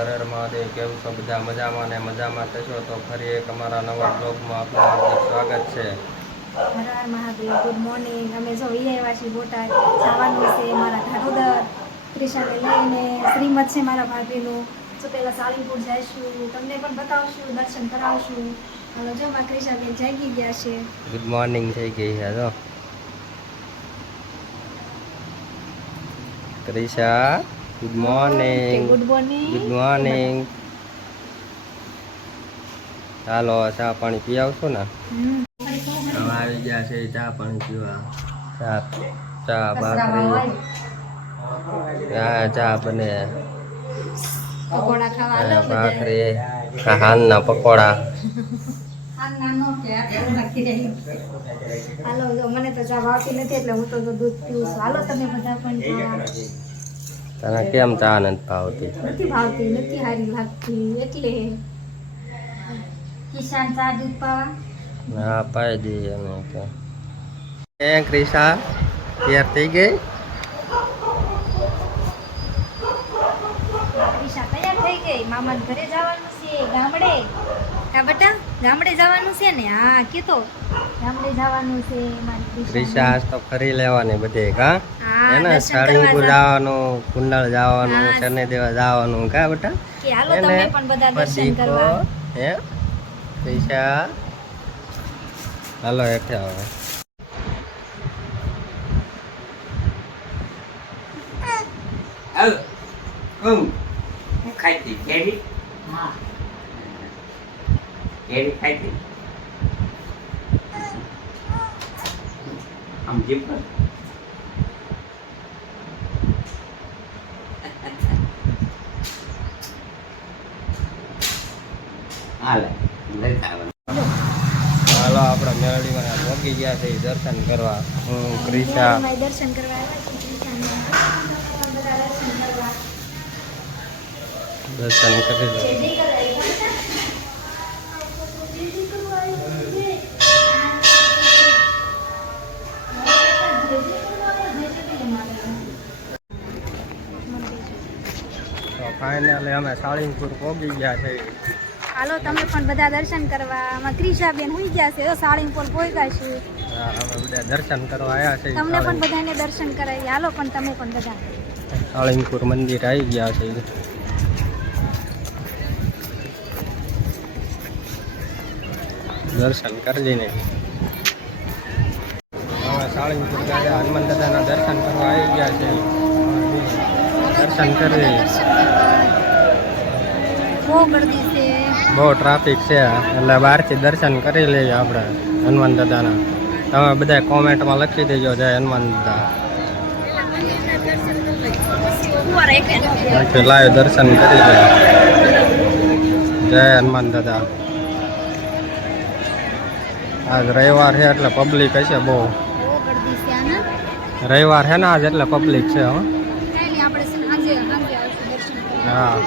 હર હર મહાદેવ. કેમ છો બધા? મજામાં ને મજામાં થશો તો ફરી એક અમારા નવા બ્લોગમાં આપનું હાર્દિક સ્વાગત છે. હર હર મહાદેવ. Good morning. અમે જો આવ્યા છીએ બોટાદ. જવાનું છે મારા ધારોદર ક્રિશાને લઈને. શ્રીમદ છે મારા ભાભીનું. તો પહેલાં સાળીપુર જઈશું, તમને પણ બતાવશું, દર્શન કરાવશું. હાલો જો મારા ક્રિશાબેન જાગી ગયા છે. ગુડ મોર્નિંગ થઈ ગઈ છે જો Krisha. Good morning. Good morning. Good morning. ચાલો ચા પાણી પી આવશું ને. હવે આવી ગયા છે ચા પાણી પીવા. ચા ભાખરી. હા ચા બને. પકોડા ખાવા હાલો બધા. ભાખરી હાલના પકોડા. હાલો જો મને તો ચા ભાવતી નથી એટલે હું તો દૂધ પીવું છું. હાલો તમે બધા પણ ચા. તને કેમ ચા નથી ભાવતી? નથી ભાવતી, નથી સારી લાગતી એટલે. કિસાન ચા દૂધ પાવા. હા પાઈ દઈએ અમે તો. ક્રિશા તૈયાર થઈ ગઈ? ક્રિશા તૈયાર થઈ ગઈ. મામાના ઘરે જવાનું છે ગામડે. કા બેટા ગામડે જવાનું છે ને? હા કીધો ગામડે જવાનું છે મારી ક્રિશા આજ તો ફરી લેવાની બધે કા હા, એને દર્શન સાળીંગપુર કરવા જવાનું, કુંડાળ જવાનું, હા. શનિ દેવા જવાનું કા બેટા? કે હાલો તમે પણ બધા દર્શન કરવા. હે ક્રિશા હાલો હેઠે આવે. હાલો હું ખાઈતી કેરી. હા કેરી ખાઈતી. આમ જીપ પર હાલે લેતા આવવાનું. હાલો આપણે મેળડીમાં પહોંચી ગયા છે દર્શન કરવા. હું ક્રિશા મેળામાં દર્શન કરવા આવ્યા છીએ. ક્રિશાના બધા દર્શન કરવા. દર્શન કરી જય લઈએ. જય કરવા. તો ફાઇનલી અમે સાળીંગપુર પહોંચી ગયા છે. હાલો તમે પણ બધા દર્શન કરવા. આમાં ક્રિશાબેન હોઈ ગયા છે. સાળીંગપુર પહોંચ્યા છે. અમે બધા દર્શન કરવા આવ્યા છે. તમને પણ બધાને દર્શન કરાવી. હાલો પણ તમે પણ બધા. સાળીંગપુર મંદિર આવી ગયા છે. દર્શન કરી ને હવે સાળીંગપુર ગયા હનુમાન દાદાના દર્શન કરવા આવી ગયા છે. દર્શન કરી. બહુ ગરદી છે. બહુ ટ્રાફિક છે એટલે બહારથી દર્શન કરી લઈએ આપણે હનુમાન દાદાના. તમે બધા કોમેન્ટમાં લખી દેજો જય હનુમાન દાદા. લાઈવ દર્શન કરી લે. જય હનુમાન દાદા. આજ રવિવાર છે એટલે પબ્લિક હશે બહુ. બહુ ગરદી છે આના. રવિવાર છે ને આજ એટલે પબ્લિક છે. હો કાંઈ નહીં, આપણે સાંજે આવશું દર્શન કરવા. હા.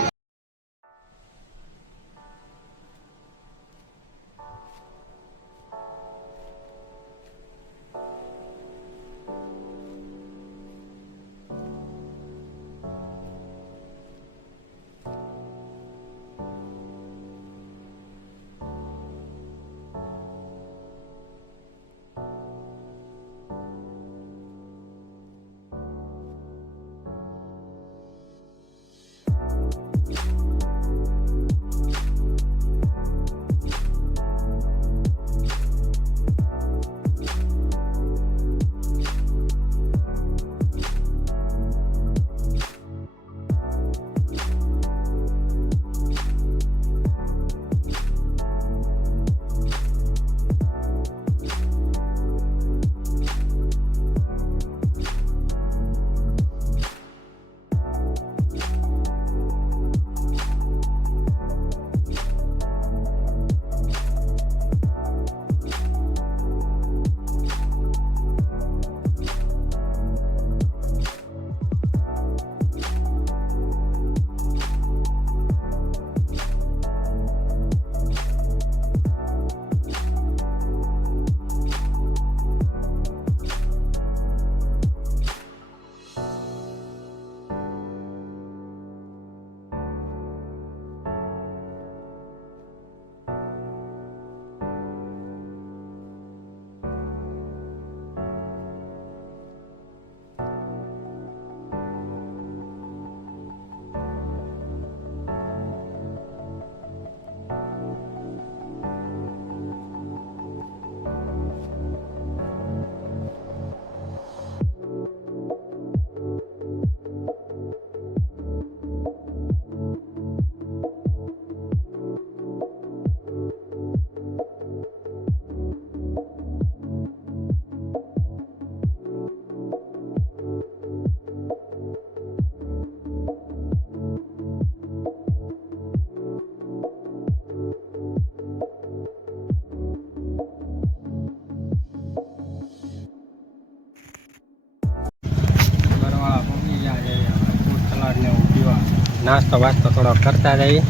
નાસ્તો વાસ્તો થોડોક કરતા જઈએ.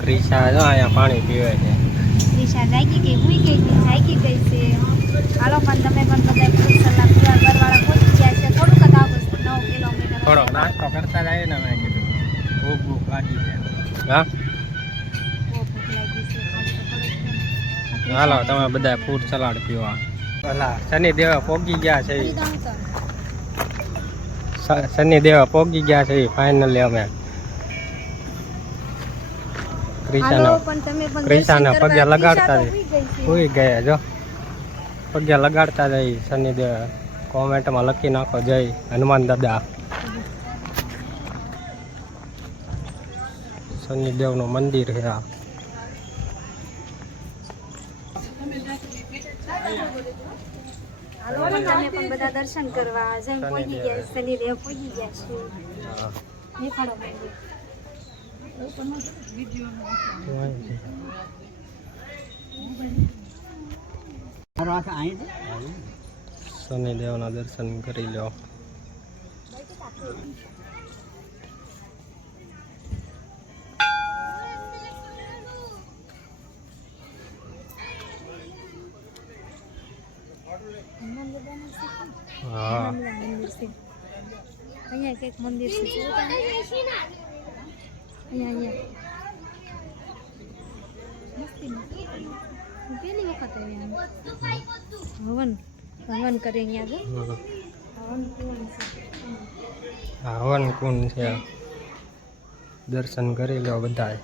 ક્રિશા જો અહીંયા પાણી પીવે છે. દિશા જાગી ગઈ, ભૂઈ ગઈ હતી, જાગી ગઈ છે. હાલો પણ તમે પણ બધા ફ્રૂટ સલાડ પીવા ઘરવાળા પહોંચી ગયા છે. થોડુંક જ આવો 9 કિલોમીટર. થોડોક નાસ્તો કરતા જઈએ ને મેં કીધું ભૂખ લાગી છે. હા બહુ ભૂખ લાગી છે. ખાલી તો થોડુંક છે. હાલો તમે બધા ફ્રૂટ સલાડ પીવા. ભલા શનિદેવ પોગી ગયા છે. પૂરી દઉં તો. શનિદેવ પોગી ગયા છે ફાઇનલી. અમે હાલો પણ તમે પણ ક્રિશાને દર્શન કરવા. પગે લગાડતા ક્રિશા તો જઈ. સૂઈ ગઈ છે. સુઈ ગયા જો પગે લગાડતા જઈ. શનિદેવ કોમેન્ટમાં લખી નાખો જય હનુમાન દાદા. શનિદેવનું મંદિર છે આ. હાલો ને તમે પણ બધા દર્શન કરવા જઈને પહોંચી ગયા. શનિદેવ પહોંચી ગયા છે. હા. દેખાડો મંદિર. શનિદેવના દર્શન કરી લો. હા મંદિર છે. અહીંયા કંઈક મંદિર છે. અહીંયા મસ્તી હું પહેલી વખત આવી હવન હવન કરે અહીંયા જો હવન કુંડ છે. હવન કુંડ છે. દર્શન કરી લો બધાએ.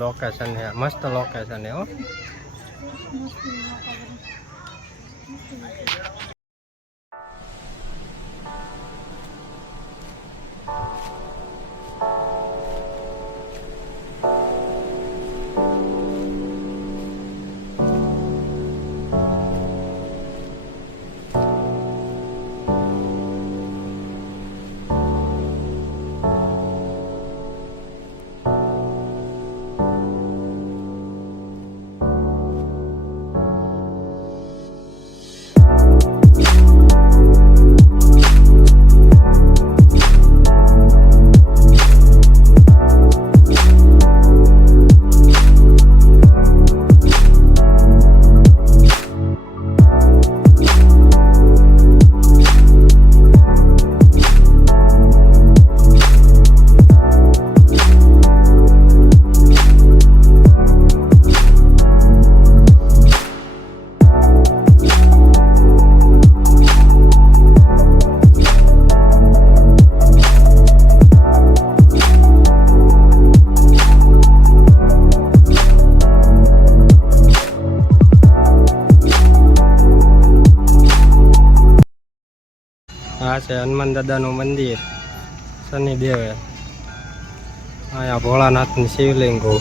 લોકેશન છે મસ્ત લોકેશન છે હો. આ છે હનુમાન દાદાનું મંદિર. શનિદેવ અહીંયા ભોળાનાથની શિવલિંગો.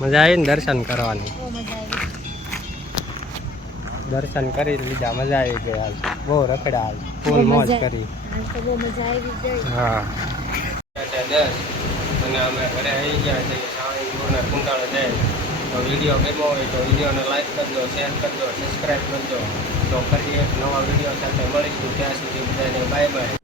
મજા આવી ને દર્શન કરવાની. બહુ મજા આવી. દર્શન કરી લીધા, મજા આવી ગઈ. હાલ બહુ રખડા, હાલ ફૂલ મોજ કરી. હાલ તો બહુ મજા આવી ગઈ. હા 10 અને અમે ઘરે આવી ગયા છીએ. સાળીપુરના કુંડાળે જાય. તો વિડીયો ગમ્યો હોય તો વિડીયોને લાઈક કરજો, શેર કરજો, સબસ્ક્રાઈબ કરજો. તો ફરી એક નવા વિડીયો સાથે મળીશું. ત્યાં સુધી બધાને બાય બાય.